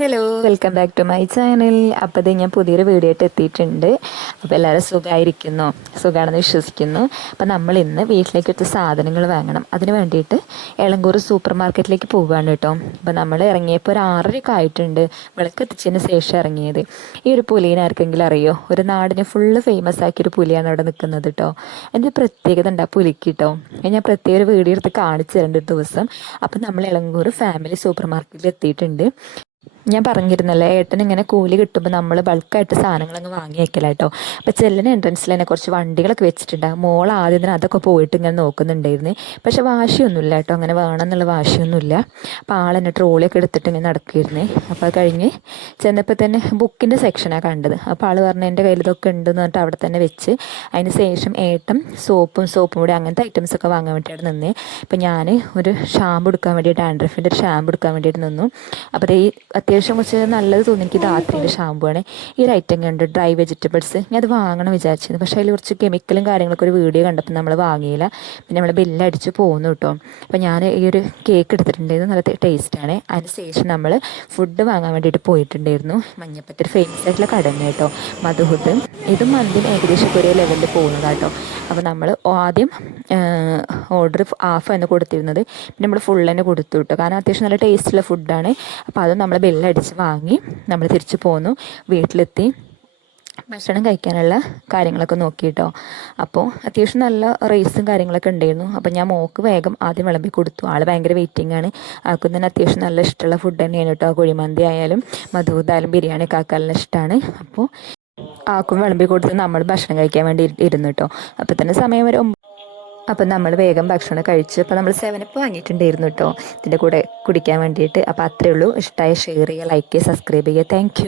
Hello, welcome back to my channel. അപ്പോൾ ഇത് ഞാൻ പുതിയൊരു വീഡിയോ ആയിട്ട് എത്തിയിട്ടുണ്ട്. അപ്പോൾ എല്ലാവരും സുഖമാണെന്ന് വിശ്വസിക്കുന്നു. അപ്പോൾ നമ്മൾ ഇന്ന് വീട്ടിലേക്ക് കുറച്ച് സാധനങ്ങൾ വാങ്ങണം. അതിന് വേണ്ടിയിട്ട് എളങ്കൂർ സൂപ്പർ മാർക്കറ്റിലേക്ക് പോവുകയാണ് കേട്ടോ. അപ്പോൾ നമ്മൾ ഇറങ്ങിയപ്പോൾ ഒരു 6:30 ആയിട്ടുണ്ട്. വിളക്ക് എത്തിച്ചതിന് ശേഷം ഇറങ്ങിയത്. ഈ ഒരു പുലീനെ ആർക്കെങ്കിലും അറിയോ? ഒരു നാടിനെ ഫുള്ള് ഫേമസ് ആക്കിയൊരു പുലിയാണ് അവിടെ നിൽക്കുന്നത് കേട്ടോ. എൻ്റെ പ്രത്യേകത ഉണ്ട് ആ പുലിക്ക് കേട്ടോ. ഞാൻ പ്രത്യേക ഒരു വീഡിയോ എടുത്ത് കാണിച്ചു തരേണ്ട ഒരു ദിവസം. അപ്പോൾ നമ്മൾ എളങ്കൂർ ഫാമിലി സൂപ്പർ മാർക്കറ്റിൽ എത്തിയിട്ടുണ്ട്. ഞാൻ പറഞ്ഞിരുന്നല്ലോ, ഏട്ടൻ ഇങ്ങനെ കൂലി കിട്ടുമ്പോൾ നമ്മൾ ബൾക്കായിട്ട് സാധനങ്ങളങ്ങ് വാങ്ങി വയ്ക്കല കേട്ടോ. അപ്പോൾ ചെല്ലിന് എൻട്രൻസിൽ തന്നെ കുറച്ച് വണ്ടികളൊക്കെ വെച്ചിട്ടുണ്ട്. മോൾ ആദ്യം തന്നെ അതൊക്കെ പോയിട്ട് ഇങ്ങനെ നോക്കുന്നുണ്ടായിരുന്നു. പക്ഷെ വാശിയൊന്നുമില്ല കേട്ടോ, അങ്ങനെ വേണം എന്നുള്ള വാശിയൊന്നുമില്ല. അപ്പോൾ ആളെന്നെ ട്രോളിയൊക്കെ എടുത്തിട്ട് ഇങ്ങനെ നടക്കിയിരുന്നേ. അപ്പോൾ അത് കഴിഞ്ഞ് ചെന്നപ്പോൾ തന്നെ ബുക്കിൻ്റെ സെക്ഷനാണ് കണ്ടത്. അപ്പോൾ ആൾ പറഞ്ഞു എൻ്റെ കയ്യിൽ ഇതൊക്കെ ഉണ്ടെന്ന് പറഞ്ഞിട്ട് അവിടെ തന്നെ വെച്ച് അതിന് ശേഷം ഏട്ടൻ സോപ്പും പൊടി അങ്ങനത്തെ ഐറ്റംസൊക്കെ വാങ്ങാൻ വേണ്ടിയിട്ട് നിന്നേ. അപ്പോൾ ഞാൻ ഒരു ഷാമ്പു എടുക്കാൻ വേണ്ടിയിട്ട് ഡാൻഡ്രഫിൻ്റെ ഒരു ഷാമ്പു എടുക്കാൻ വേണ്ടിയിട്ട് നിന്നു. അപ്പോൾ ഈ അത്യാവശ്യം കുറച്ച് നല്ലത് തോന്നി എനിക്ക് ധാത്രിയുടെ ഷാമ്പുവാണ്. ഈ ഒരു ഐറ്റം കണ്ട് ഡ്രൈ വെജിറ്റബിൾസ് ഞാൻ അത് വാങ്ങണം വിചാരിച്ചിരുന്നു. പക്ഷേ അതിൽ കുറച്ച് കെമിക്കലും കാര്യങ്ങളൊക്കെ ഒരു വീഡിയോ കണ്ടപ്പോൾ നമ്മൾ വാങ്ങിയില്ല. പിന്നെ നമ്മൾ ബില്ലടിച്ച് പോകുന്നു കേട്ടോ. അപ്പോൾ ഞാൻ ഈ ഒരു കേക്ക് എടുത്തിട്ടുണ്ടായിരുന്നു, നല്ല ടേസ്റ്റാണ്. അതിന് ശേഷം നമ്മൾ ഫുഡ് വാങ്ങാൻ വേണ്ടിയിട്ട് പോയിട്ടുണ്ടായിരുന്നു. മഞ്ഞപ്പത്തി ഒരു ഫേമസ് ആയിട്ടുള്ള കട തന്നെ കേട്ടോ, മധുഹുദ്. ഇതും മന്തിയും ഏകദേശം ഒരേ ലെവലിൽ പോകുന്നതാട്ടോ. അപ്പോൾ നമ്മൾ ആദ്യം ഓർഡർ ഹാഫ് എന്ന് കൊടുത്തിരുന്നത്, പിന്നെ നമ്മൾ ഫുൾ തന്നെ കൊടുത്തു കേട്ടോ. കാരണം അത്യാവശ്യം നല്ല ടേസ്റ്റുള്ള ഫുഡാണ്. അപ്പോൾ അത് നമ്മൾ ബില്ലടിച്ച് വാങ്ങി നമ്മൾ തിരിച്ചു പോന്നു. വീട്ടിലെത്തി ഭക്ഷണം കഴിക്കാനുള്ള കാര്യങ്ങളൊക്കെ നോക്കിയിട്ടോ. അപ്പോൾ അത്യാവശ്യം നല്ല റേസും കാര്യങ്ങളൊക്കെ ഉണ്ടായിരുന്നു. അപ്പോൾ ഞാൻ മോക്ക് വേഗം ആദ്യം വിളമ്പി കൊടുത്തു. ആൾ ഭയങ്കര വെയിറ്റിംഗ് ആണ്. ആൾക്കും തന്നെ അത്യാവശ്യം നല്ല ഇഷ്ടമുള്ള ഫുഡ് തന്നെയാണ് കേട്ടോ. കുഴിമന്തി ആയാലും മധുതായാലും ബിരിയാണി ഒക്കെ ആക്കാനുള്ള ഇഷ്ടമാണ്. അപ്പോൾ ആക്കും വിളമ്പി കൊടുത്ത് നമ്മൾ ഭക്ഷണം കഴിക്കാൻ വേണ്ടി ഇരുന്നു കേട്ടോ. അപ്പോൾ തന്നെ സമയം ഒരു അപ്പം നമ്മൾ വേഗം ഭക്ഷണം കഴിച്ച് അപ്പോൾ നമ്മൾ 7up വാങ്ങിയിട്ടുണ്ടായിരുന്നു കേട്ടോ ഇതിൻ്റെ കൂടെ കുടിക്കാൻ വേണ്ടിയിട്ട്. അപ്പോൾ അത്രയേ ഉള്ളൂ. ഇഷ്ടമായ ഷെയർ ചെയ്യുക, ലൈക്ക് ചെയ്യുക, സബ്സ്ക്രൈബ് ചെയ്യുക. താങ്ക്